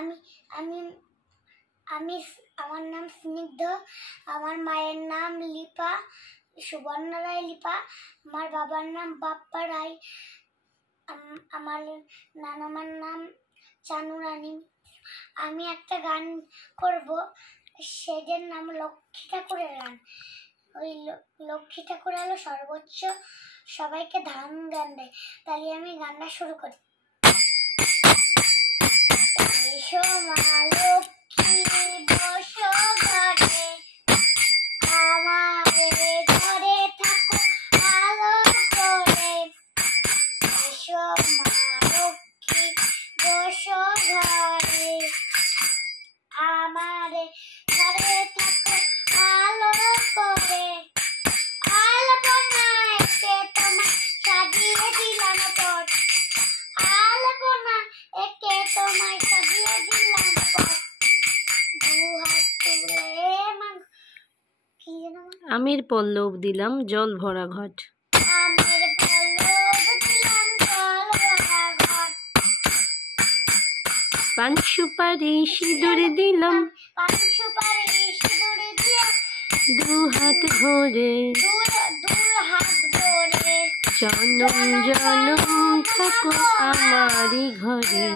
আমি আমি আমি আমার নাম স্নিগ্ধ, আমার মায়ের নাম লিপা, সুবর্ণা রায় লিপা, আমার বাবার নাম বাপ্পা রায়, আমার নানামার নাম চানু রানী। আমি একটা গান করব, সেটার নাম লক্ষ্মী ঠাকুরের গান। ওই লক্ষ্মী ঠাকুর হলো সর্বোচ্চ, সবাইকে ধান জ্ঞান দেয়। তাই আমি গানটা শুরু করি। এসো মা লক্ষ্মী বসো ঘরে, আমারে ঘরে থাকো আলো করে। এসো মা লক্ষ্মী বসো ঘরে, আমারে ঘরে থাকো আলো করে। আলপনায় একে তোমায় সাজিয়ে দিলাম পথ, আলপনা একে তোমায় সাজিয়ে দিলাম পথ। দুহাত তুলে আমির পল্লব দিলাম জল ভরা ঘট, আমির পল্লব দিলাম জল ভরা ঘট। পান সুপারি সিঁদুর দিলাম, পান সুপারি সিঁদুর দিলাম, দুহাত ভরে হাত ভরে। জনম জনম থাকো আমারই ঘরে।